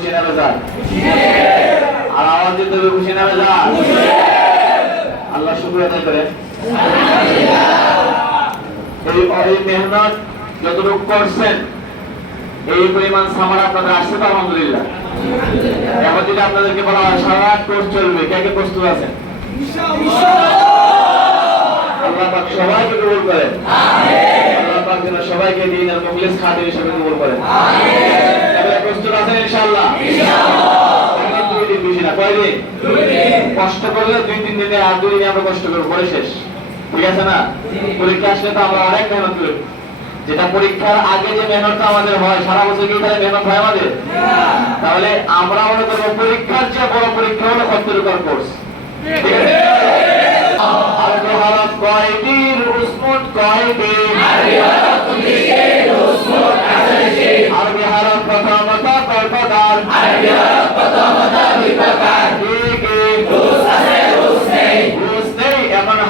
খুশি না বেজার আর আওয়াজ দিতে হবে খুশি না বেজার আল্লাহ শুক্র আদায় করেন। এই এই মেহনত যতটুকু করছেন, এই পরিমাণ সামার আপনাদের আসছে তো আলহামদুলিল্লাহ। এখন যদি আপনাদেরকে বলা হয়, সারা কোর্স চলবে, কে কে প্রস্তুত আছেন? আল্লাহ পাক সবাইকে কবুল করেন। আল্লাহ পাক যেন সবাইকে দিনের মুখলিস খাদিম হিসেবে কবুল করেন। প্রস্তুত আছেন ইনশাআল্লাহ। দুই দিন বেশি না কয়দিন কষ্ট করলে দুই তিন দিনে আর দুই দিনে আমরা কষ্ট করব পরে শেষ। ঠিক আছে না? পরীক্ষা আসলে তো আমরা অনেক মেহনত করি। যেটা পরীক্ষার আগে যে মেহনতটা আমাদের হয় সারা বছর কি তাহলে মেহনত হয় আমাদের? তাহলে আমরা মনে করব পরীক্ষার যে বড় পরীক্ষা হলো সত্তর কোর্স আছে? আরও কয়টি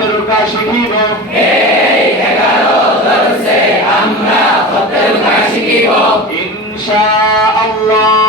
সত্যের রুকা শিখিব। ইনশা আল্লাহ